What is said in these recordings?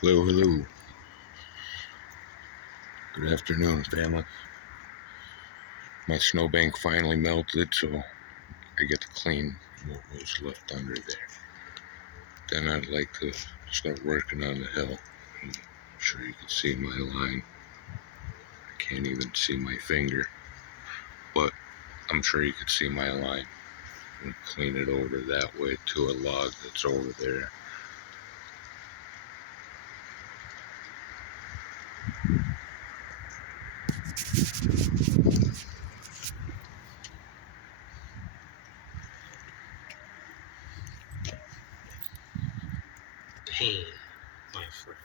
Hello, hello. Good afternoon, family. My snowbank finally melted, so I get to clean what was left under there. Then I'd like to start working on the hill. I'm sure you can see my line. I can't even see my finger, but I'm sure you can see my line. And clean it over that way to a log that's over there. Pain, my friend.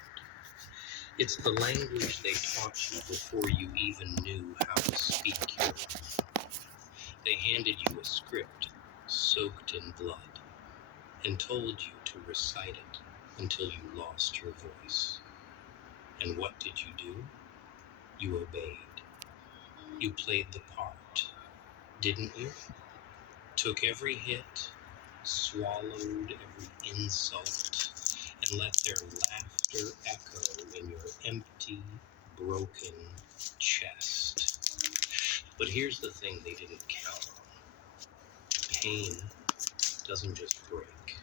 It's the language they taught you before you even knew how to speak your life. They handed you a script soaked in blood and told you to recite it until you lost your voice. And what did you do? You obeyed. You played the part, didn't you? Took every hit, swallowed every insult, and let their laughter echo in your empty, broken chest. But here's the thing they didn't count on. Pain doesn't just break.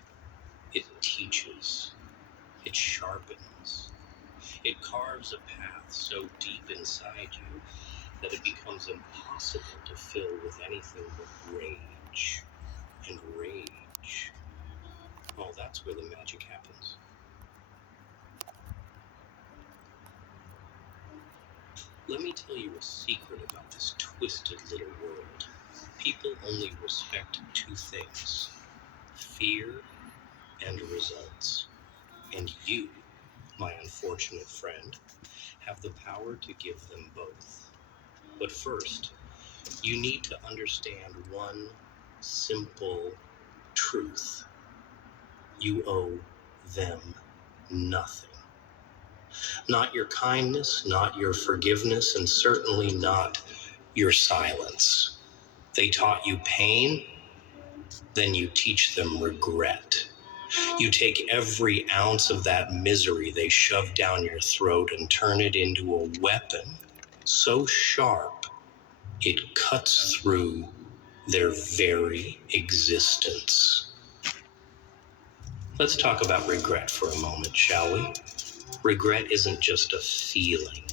It teaches. It sharpens. It carves a path so deep inside you that it becomes impossible to fill with anything but rage. And rage. Oh, that's where the magic happens. Let me tell you a secret about this twisted little world. People only respect two things: fear and results. And you, my unfortunate friend, have the power to give them both. But first, you need to understand one simple truth. You owe them nothing. Not your kindness, not your forgiveness, and certainly not your silence. They taught you pain, then you teach them regret. You take every ounce of that misery they shove down your throat and turn it into a weapon so sharp it cuts through their very existence. Let's talk about regret for a moment, shall we? Regret isn't just a feeling.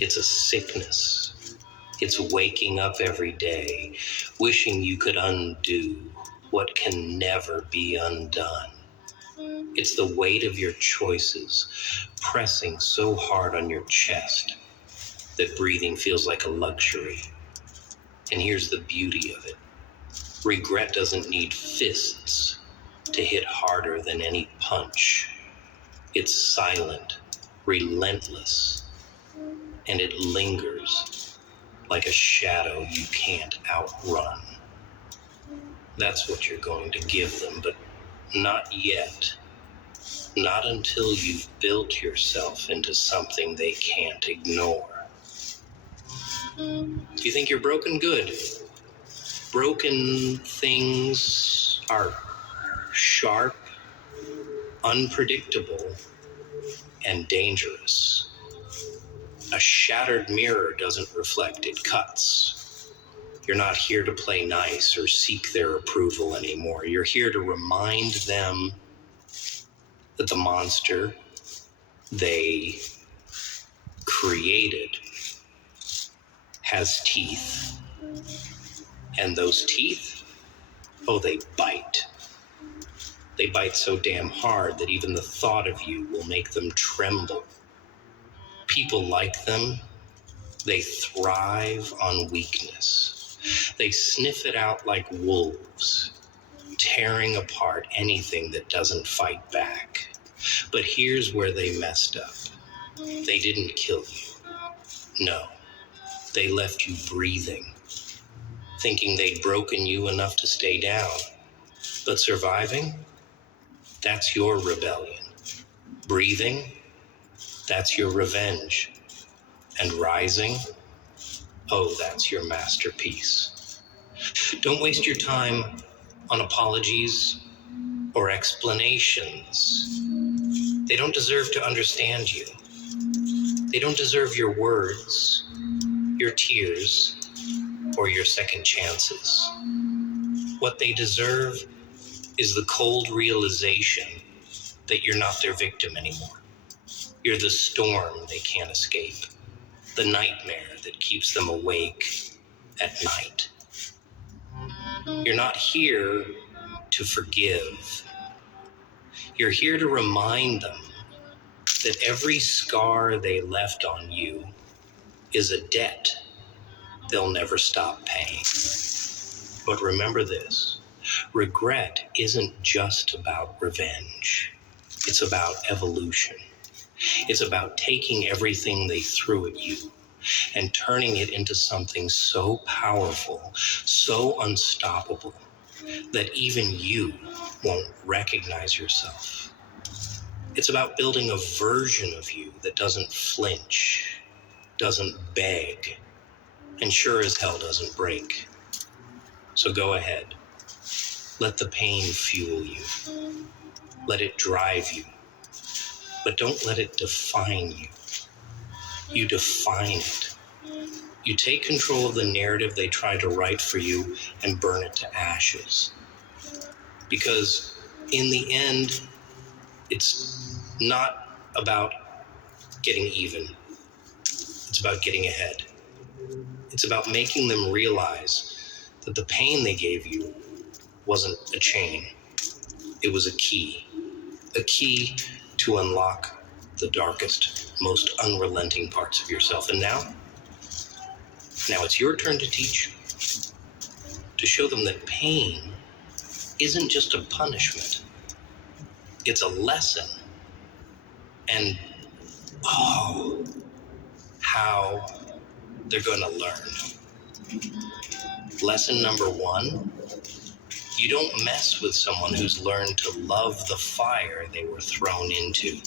It's a sickness. It's waking up every day, wishing you could undo what can never be undone. It's the weight of your choices pressing so hard on your chest that breathing feels like a luxury. And here's the beauty of it. Regret doesn't need fists to hit harder than any punch. It's silent, relentless, and it lingers like a shadow you can't outrun. That's what you're going to give them, but not yet. Not until you've built yourself into something they can't ignore. You think you're broken? Good. Broken things are sharp, unpredictable, and dangerous. A shattered mirror doesn't reflect, it cuts. You're not here to play nice or seek their approval anymore. You're here to remind them that the monster they created has teeth. And those teeth, oh, they bite. They bite so damn hard that even the thought of you will make them tremble. People like them, they thrive on weakness. They sniff it out like wolves, tearing apart anything that doesn't fight back. But here's where they messed up. They didn't kill you. No, they left you breathing, thinking they'd broken you enough to stay down. But surviving, that's your rebellion. Breathing, that's your revenge. And rising, oh, that's your masterpiece. Don't waste your time on apologies or explanations. They don't deserve to understand you. They don't deserve your words, your tears, or your second chances. What they deserve is the cold realization that you're not their victim anymore. You're the storm they can't escape, the nightmare that keeps them awake at night. You're not here to forgive. You're here to remind them that every scar they left on you is a debt they'll never stop paying. But remember this, regret isn't just about revenge. It's about evolution. It's about taking everything they threw at you and turning it into something so powerful, so unstoppable, that even you won't recognize yourself. It's about building a version of you that doesn't flinch, doesn't beg, and sure as hell doesn't break. So go ahead. Let the pain fuel you. Let it drive you. But don't let it define you. You define it. You take control of the narrative they try to write for you and burn it to ashes. Because in the end, it's not about getting even. It's about getting ahead. It's about making them realize that the pain they gave you wasn't a chain. It was a key to unlock the darkest, most unrelenting parts of yourself. And now it's your turn to teach, to show them that pain isn't just a punishment. It's a lesson. And oh, how they're going to learn. Lesson number 1, you don't mess with someone who's learned to love the fire they were thrown into.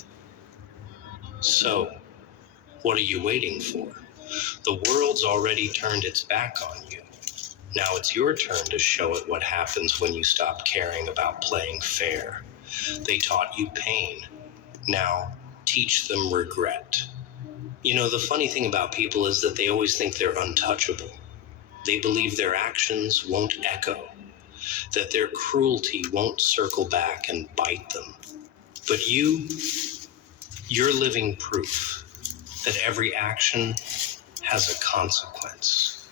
So, what are you waiting for? The world's already turned its back on you. Now it's your turn to show it what happens when you stop caring about playing fair. They taught you pain. Now teach them regret. You know, the funny thing about people is that they always think they're untouchable. They believe their actions won't echo, that their cruelty won't circle back and bite them. But you're living proof that every action has a consequence.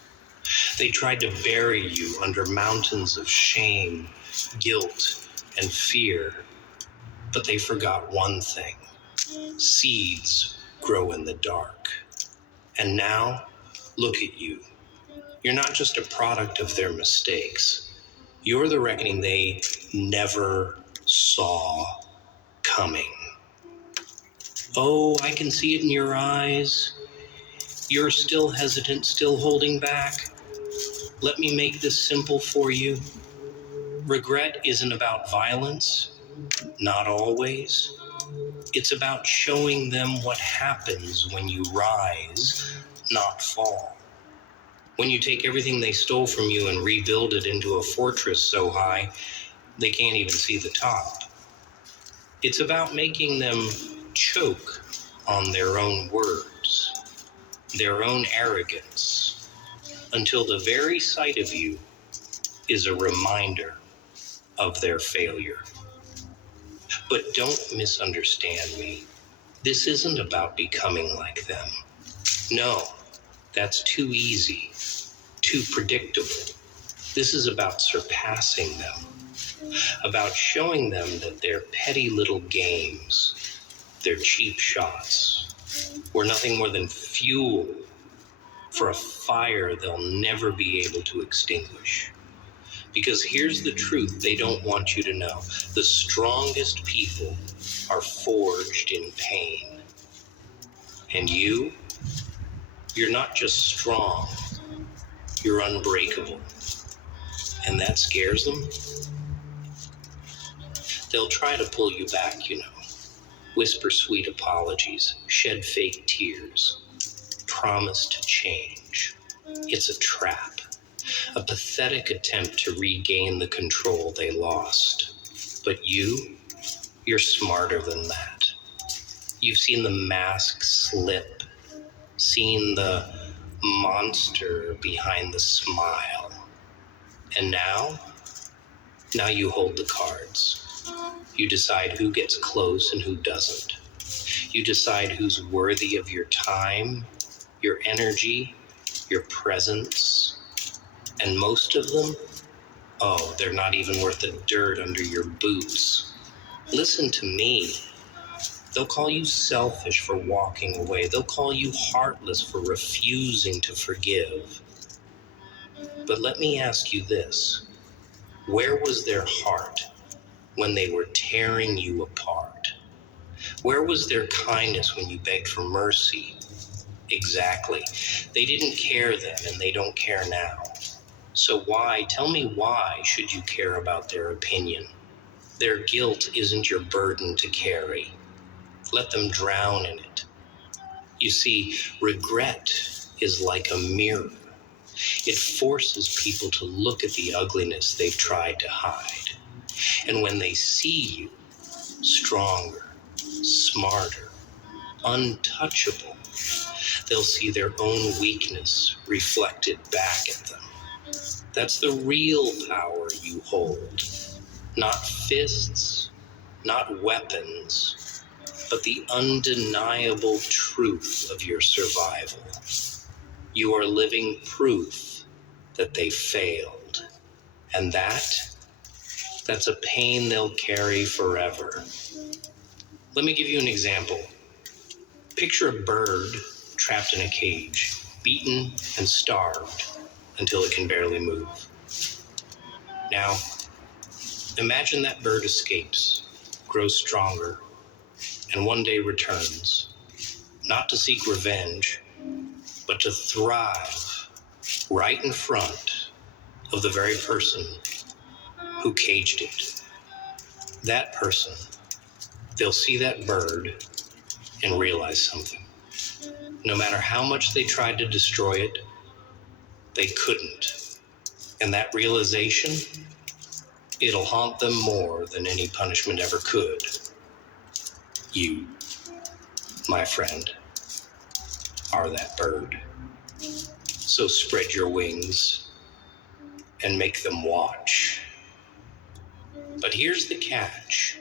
They tried to bury you under mountains of shame, guilt, and fear, but they forgot one thing. Seeds grow in the dark. And now, look at you. You're not just a product of their mistakes. You're the reckoning they never saw coming. Oh, I can see it in your eyes. You're still hesitant, still holding back. Let me make this simple for you. Regret isn't about violence, not always. It's about showing them what happens when you rise, not fall. When you take everything they stole from you and rebuild it into a fortress so high, they can't even see the top. It's about making them choke on their own words, their own arrogance, until the very sight of you is a reminder of their failure. But don't misunderstand me. This isn't about becoming like them. No, that's too easy, too predictable. This is about surpassing them, about showing them that their petty little games, their cheap shots, were nothing more than fuel for a fire they'll never be able to extinguish. Because here's the truth they don't want you to know. The strongest people are forged in pain. And you're not just strong, you're unbreakable. And that scares them. They'll try to pull you back, whisper sweet apologies, shed fake tears, promise to change. It's a trap, a pathetic attempt to regain the control they lost. But you're smarter than that. You've seen the mask slip, seen the monster behind the smile. And now you hold the cards. You decide who gets close and who doesn't. You decide who's worthy of your time, your energy, your presence. And most of them, oh, they're not even worth the dirt under your boots. Listen to me. They'll call you selfish for walking away. They'll call you heartless for refusing to forgive. But let me ask you this. Where was their heart when they were tearing you apart? Where was their kindness when you begged for mercy? Exactly. They didn't care then, and they don't care now. So tell me why should you care about their opinion? Their guilt isn't your burden to carry. Let them drown in it. You see, regret is like a mirror. It forces people to look at the ugliness they've tried to hide. And when they see you, stronger, smarter, untouchable, they'll see their own weakness reflected back at them. That's the real power you hold. Not fists, not weapons, but the undeniable truth of your survival. You are living proof that they failed. And that's a pain they'll carry forever. Let me give you an example. Picture a bird trapped in a cage, beaten and starved until it can barely move. Now, imagine that bird escapes, grows stronger, and one day returns, not to seek revenge, but to thrive right in front of the very person who caged it. That person, they'll see that bird and realize something. No matter how much they tried to destroy it, they couldn't. And that realization, it'll haunt them more than any punishment ever could. You, my friend, are that bird. So spread your wings and make them watch. But here's the catch.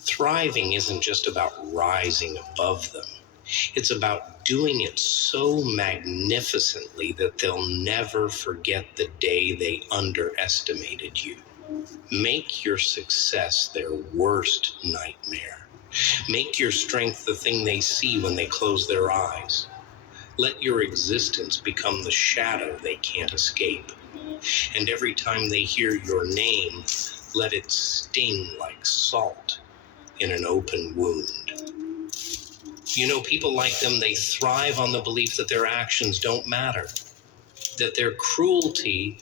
Thriving isn't just about rising above them. It's about doing it so magnificently that they'll never forget the day they underestimated you. Make your success their worst nightmare. Make your strength the thing they see when they close their eyes. Let your existence become the shadow they can't escape. And every time they hear your name, let it sting like salt in an open wound. You know, people like them, they thrive on the belief that their actions don't matter, that their cruelty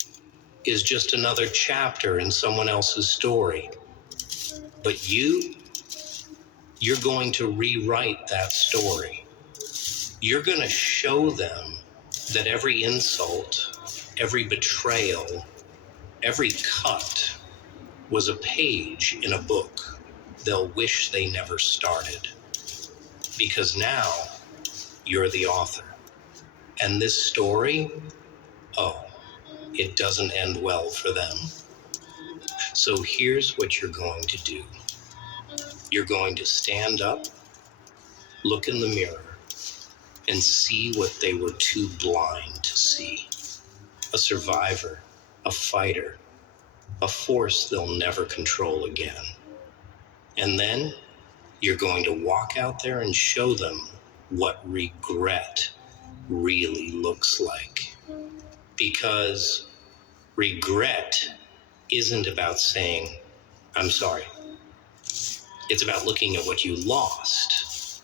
is just another chapter in someone else's story. But you're going to rewrite that story. You're going to show them that every insult, every betrayal, every cut was a page in a book they'll wish they never started. Because now you're the author. And this story, it doesn't end well for them. So here's what you're going to do. You're going to stand up, look in the mirror, and see what they were too blind to see. A survivor, a fighter, a force they'll never control again. And then you're going to walk out there and show them what regret really looks like. Because regret isn't about saying, I'm sorry. It's about looking at what you lost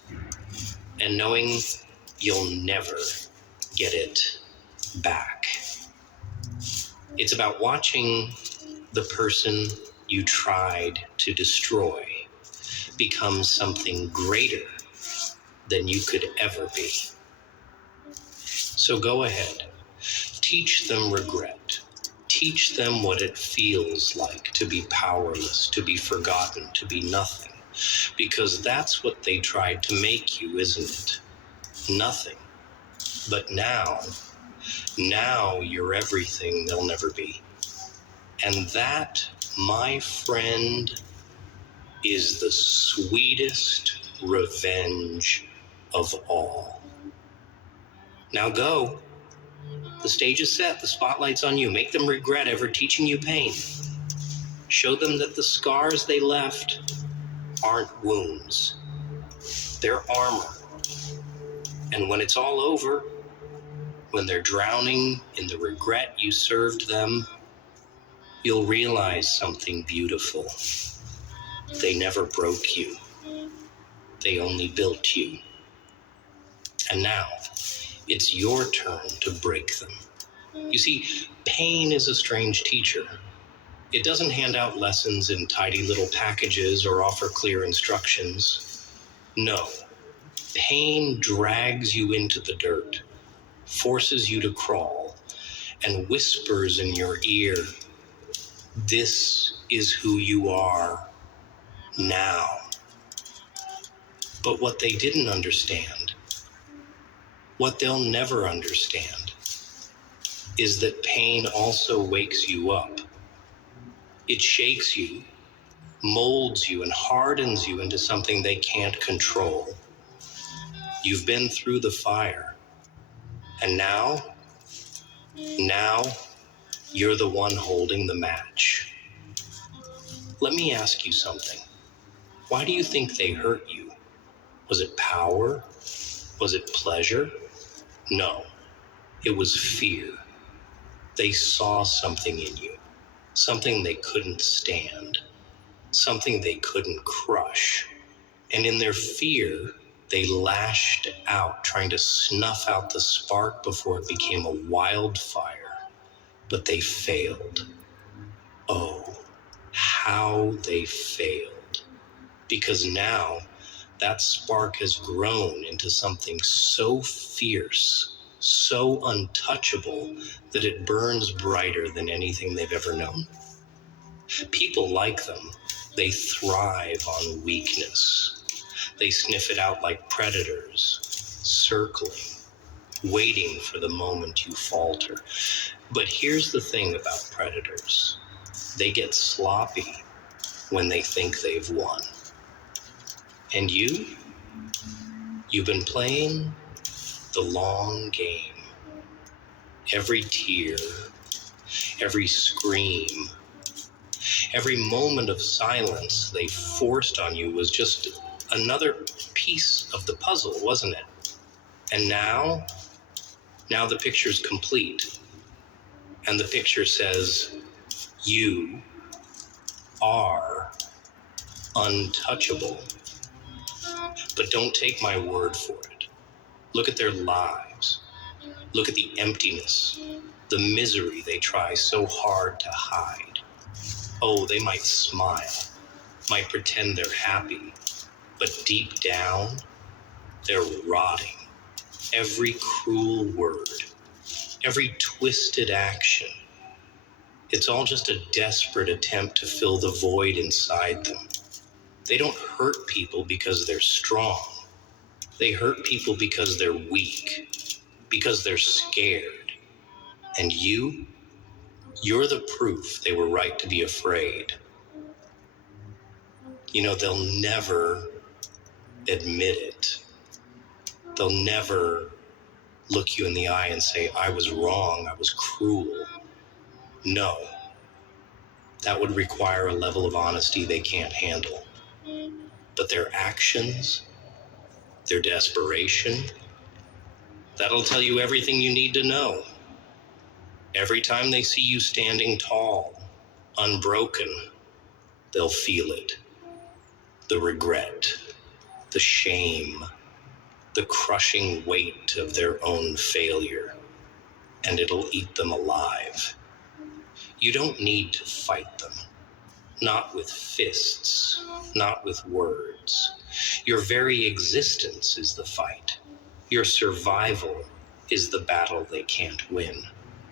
and knowing you'll never get it back. It's about watching the person you tried to destroy become something greater than you could ever be. So go ahead, teach them regret. Teach them what it feels like to be powerless, to be forgotten, to be nothing. Because that's what they tried to make you, isn't it? Nothing. But now you're everything they'll never be. And that, my friend, is the sweetest revenge of all. Now go. The stage is set. The spotlight's on you. Make them regret ever teaching you pain. Show them that the scars they left aren't wounds. They're armor. And when it's all over, when they're drowning in the regret you served them, you'll realize something beautiful. They never broke you. They only built you. And now, it's your turn to break them. You see, pain is a strange teacher. It doesn't hand out lessons in tidy little packages or offer clear instructions. No, pain drags you into the dirt, forces you to crawl, and whispers in your ear, "This is who you are now." But what they didn't understand, what they'll never understand, is that pain also wakes you up. It shakes you, molds you, and hardens you into something they can't control. You've been through the fire, and now you're the one holding the match. Let me ask you something. Why do you think they hurt you? Was it power? Was it pleasure? No, it was fear. They saw something in you, something they couldn't stand, something they couldn't crush. And in their fear, they lashed out, trying to snuff out the spark before it became a wildfire. But they failed. Oh, how they failed. Because now that spark has grown into something so fierce, so untouchable, that it burns brighter than anything they've ever known. People like them, they thrive on weakness. They sniff it out like predators, circling, waiting for the moment you falter. But here's the thing about predators. They get sloppy when they think they've won. And you've been playing the long game. Every tear, every scream, every moment of silence they forced on you was just another piece of the puzzle, wasn't it? And now the picture's complete. And the picture says, you are untouchable. But don't take my word for it. Look at their lives. Look at the emptiness, the misery they try so hard to hide. Oh, they might smile, might pretend they're happy, but deep down, they're rotting. Every cruel word, every twisted action, it's all just a desperate attempt to fill the void inside them. They don't hurt people because they're strong. They hurt people because they're weak, because they're scared. And you're the proof they were right to be afraid. You know, they'll never admit it. They'll never look you in the eye and say, I was wrong, I was cruel. No, that would require a level of honesty they can't handle. But their actions, their desperation, that'll tell you everything you need to know. Every time they see you standing tall, unbroken, they'll feel it. The regret, the shame, the crushing weight of their own failure, and it'll eat them alive. You don't need to fight them. Not with fists, not with words. Your very existence is the fight. Your survival is the battle they can't win.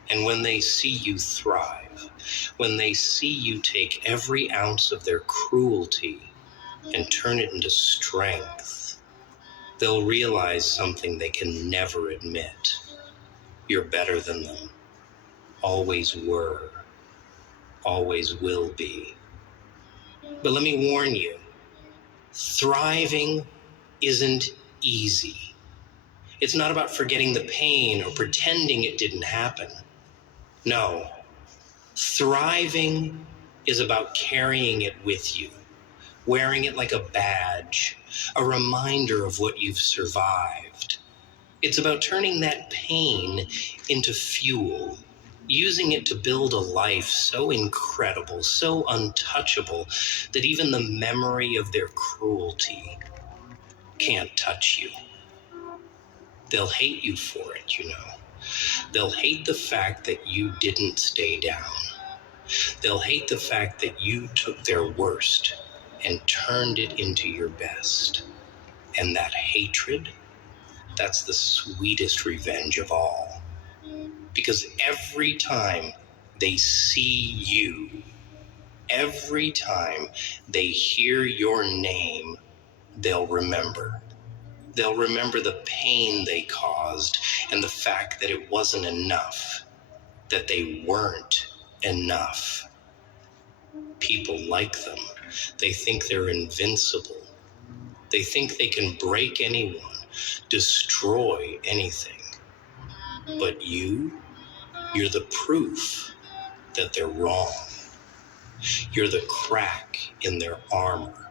And when they see you thrive, when they see you take every ounce of their cruelty and turn it into strength, they'll realize something they can never admit. You're better than them. Always were. Always will be. But let me warn you, thriving isn't easy. It's not about forgetting the pain or pretending it didn't happen. No, thriving is about carrying it with you, wearing it like a badge, a reminder of what you've survived. It's about turning that pain into fuel, using it to build a life so incredible, so untouchable, that even the memory of their cruelty can't touch you. They'll hate you for it, you know. They'll hate the fact that you didn't stay down. They'll hate the fact that you took their worst and turned it into your best. And that hatred, that's the sweetest revenge of all. Because every time they see you, every time they hear your name, they'll remember. They'll remember the pain they caused and the fact that it wasn't enough, that they weren't enough. People like them. They think they're invincible. They think they can break anyone, destroy anything. But you're the proof that they're wrong. You're the crack in their armor,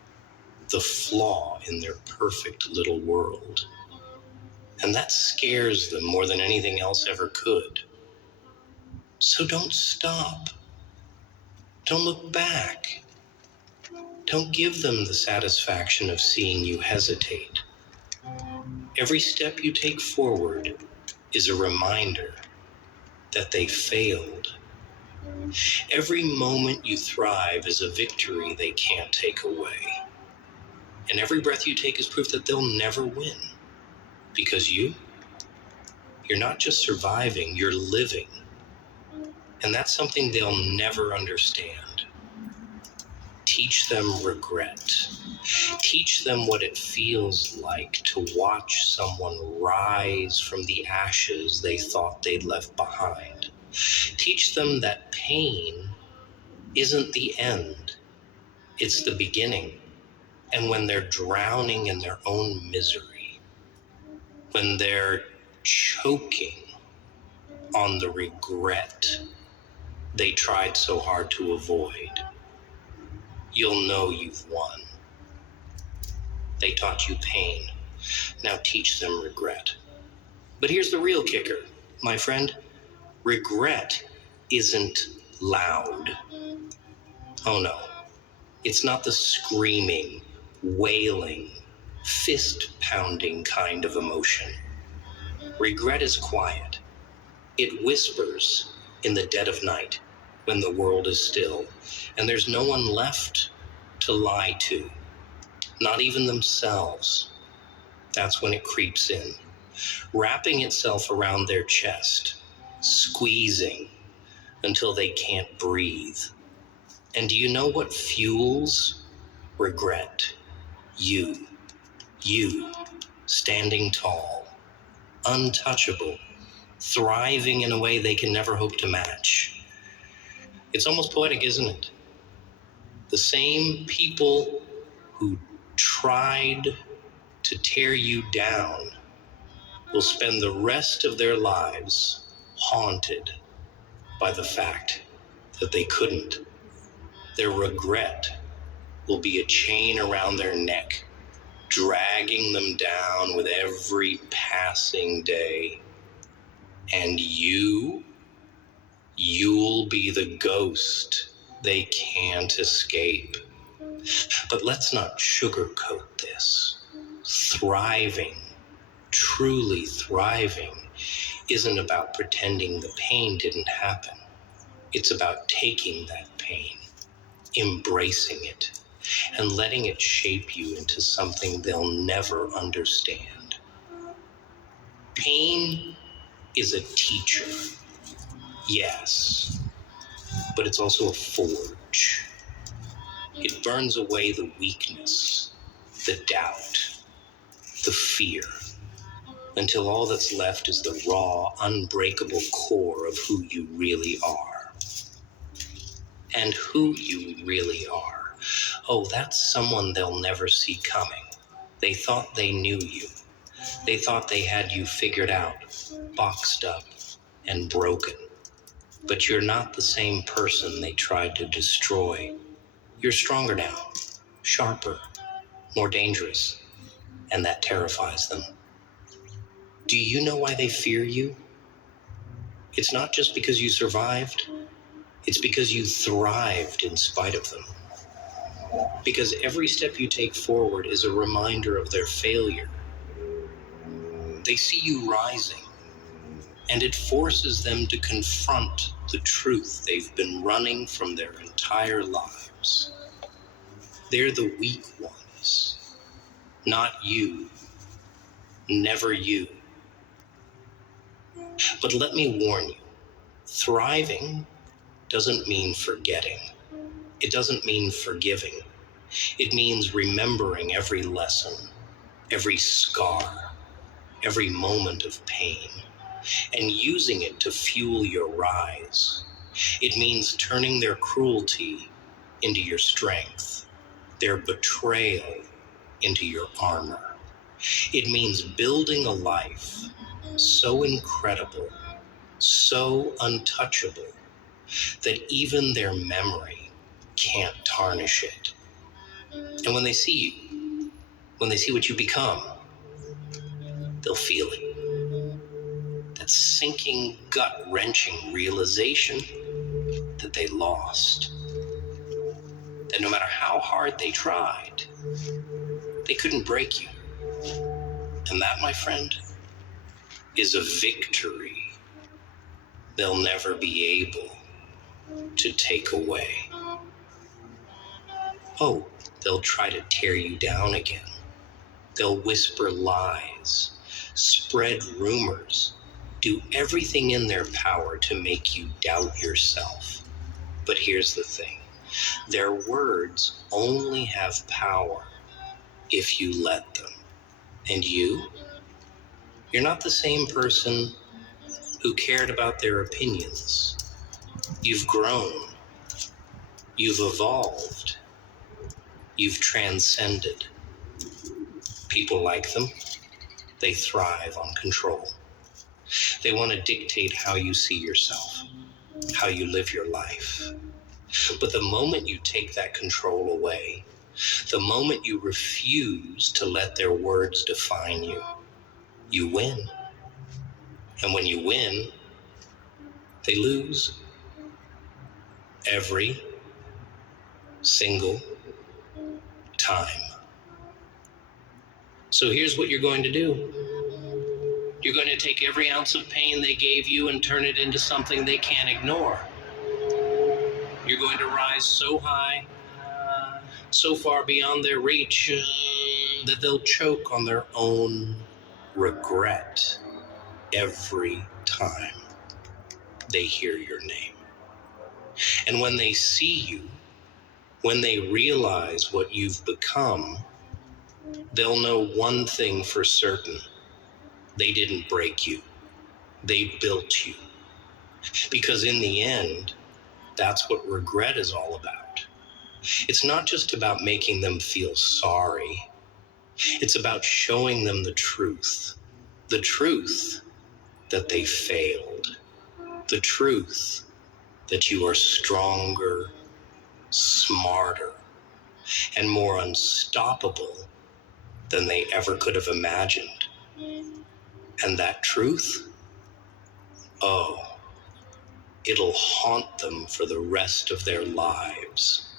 the flaw in their perfect little world. And that scares them more than anything else ever could. So don't stop. Don't look back. Don't give them the satisfaction of seeing you hesitate. Every step you take forward is a reminder that they failed. Every moment you thrive is a victory they can't take away. And every breath you take is proof that they'll never win. Because you're not just surviving, you're living. And that's something they'll never understand. Teach them regret. Teach them what it feels like to watch someone rise from the ashes they thought they'd left behind. Teach them that pain isn't the end, it's the beginning. And when they're drowning in their own misery, when they're choking on the regret they tried so hard to avoid, you'll know you've won. They taught you pain. Now teach them regret. But here's the real kicker, my friend. Regret isn't loud. Oh no, it's not the screaming, wailing, fist-pounding kind of emotion. Regret is quiet. It whispers in the dead of night when the world is still and there's no one left to lie to, not even themselves. That's when it creeps in, wrapping itself around their chest, squeezing until they can't breathe. And do you know what fuels regret? You standing tall, untouchable, thriving in a way they can never hope to match. It's almost poetic, isn't it? The same people who tried to tear you down will spend the rest of their lives haunted by the fact that they couldn't. Their regret will be a chain around their neck, dragging them down with every passing day. And you'll be the ghost they can't escape. But let's not sugarcoat this. Thriving, truly thriving, isn't about pretending the pain didn't happen. It's about taking that pain, embracing it, and letting it shape you into something they'll never understand. Pain is a teacher, yes, but it's also a forge. It burns away the weakness, the doubt, the fear, until all that's left is the raw, unbreakable core of who you really are. And who you really are, oh, that's someone they'll never see coming. They thought they knew you. They thought they had you figured out, boxed up, and broken. But you're not the same person they tried to destroy. You're stronger now, sharper, more dangerous, and that terrifies them. Do you know why they fear you? It's not just because you survived. It's because you thrived in spite of them. Because every step you take forward is a reminder of their failure. They see you rising, and it forces them to confront the truth they've been running from their entire lives. They're the weak ones, not you, never you. But let me warn you, thriving doesn't mean forgetting. It doesn't mean forgiving. It means remembering every lesson, every scar, every moment of pain, and using it to fuel your rise. It means turning their cruelty into your strength, their betrayal into your armor. It means building a life so incredible, so untouchable, that even their memory can't tarnish it. And when they see you, when they see what you become, they'll feel it. That sinking, gut-wrenching realization that they lost. That no matter how hard they tried, they couldn't break you. And that, my friend, is a victory they'll never be able to take away. Oh, they'll try to tear you down again. They'll whisper lies, spread rumors, do everything in their power to make you doubt yourself. But here's the thing. Their words only have power if you let them. And you're not the same person who cared about their opinions. You've grown. You've evolved. You've transcended. People like them. They thrive on control. They want to dictate how you see yourself, how you live your life. But the moment you take that control away, the moment you refuse to let their words define you, you win. And when you win, they lose. Every single time. So here's what you're going to do. You're going to take every ounce of pain they gave you and turn it into something they can't ignore. You're going to rise so high, so far beyond their reach, that they'll choke on their own regret every time they hear your name. And when they see you, when they realize what you've become, they'll know one thing for certain. They didn't break you. They built you. Because in the end, that's what regret is all about. It's not just about making them feel sorry. It's about showing them the truth that they failed, the truth that you are stronger, smarter, and more unstoppable than they ever could have imagined. And that truth, oh, it'll haunt them for the rest of their lives.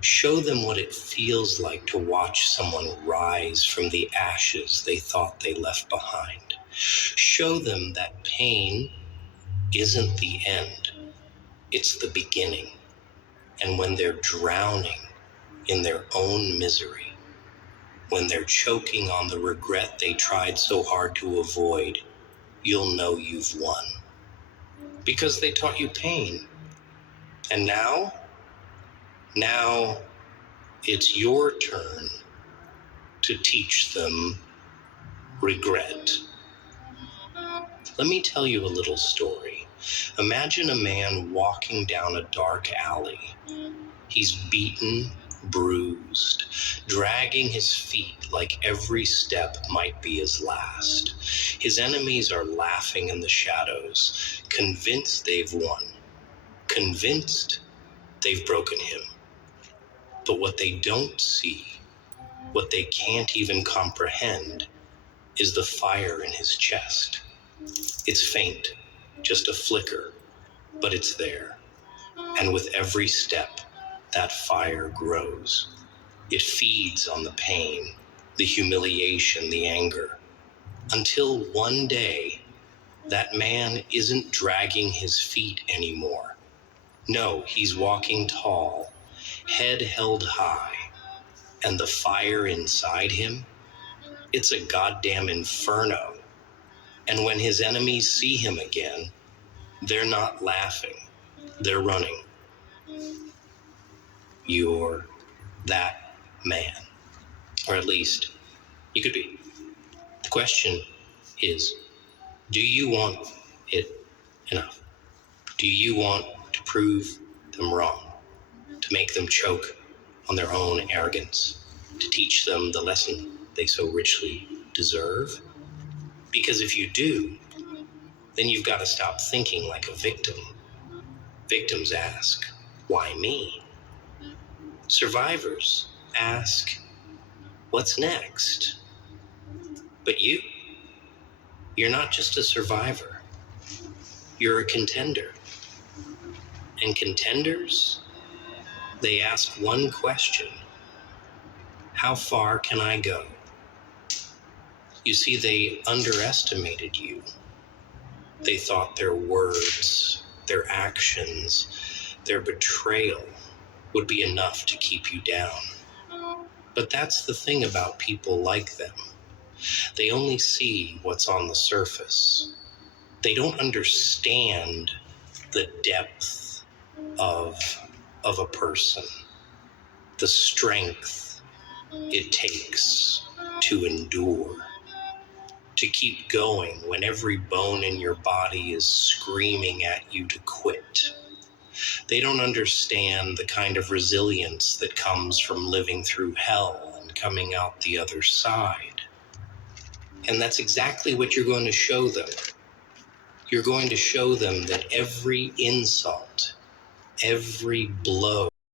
Show them what it feels like to watch someone rise from the ashes they thought they left behind. Show them that pain isn't the end, it's the beginning. And when they're drowning in their own misery, when they're choking on the regret they tried so hard to avoid, you'll know you've won. Because they taught you pain. And now Now it's your turn to teach them regret. Let me tell you a little story. Imagine a man walking down a dark alley. He's beaten, bruised, dragging his feet like every step might be his last. His enemies are laughing in the shadows, convinced they've won, convinced they've broken him. But what they don't see, what they can't even comprehend, is the fire in his chest. It's faint, just a flicker, but it's there. And with every step, that fire grows. It feeds on the pain, the humiliation, the anger, until one day, that man isn't dragging his feet anymore. No, he's walking tall, head held high, and the fire inside him, it's a goddamn inferno. And when his enemies see him again, they're not laughing, they're running. You're that man. Or at least, you could be. The question is, do you want it enough? Do you want to prove them wrong? To make them choke on their own arrogance? To teach them the lesson they so richly deserve? Because if you do, then you've got to stop thinking like a victim. Victims ask, why me? Survivors ask, what's next? But you're not just a survivor. You're a contender. And contenders, they ask one question: how far can I go? You see, they underestimated you. They thought their words, their actions, their betrayal would be enough to keep you down. But that's the thing about people like them. They only see what's on the surface. They don't understand the depth of a person, the strength it takes to endure, to keep going when every bone in your body is screaming at you to quit. They don't understand the kind of resilience that comes from living through hell and coming out the other side. And that's exactly what you're going to show them. You're going to show them that every insult, every blow,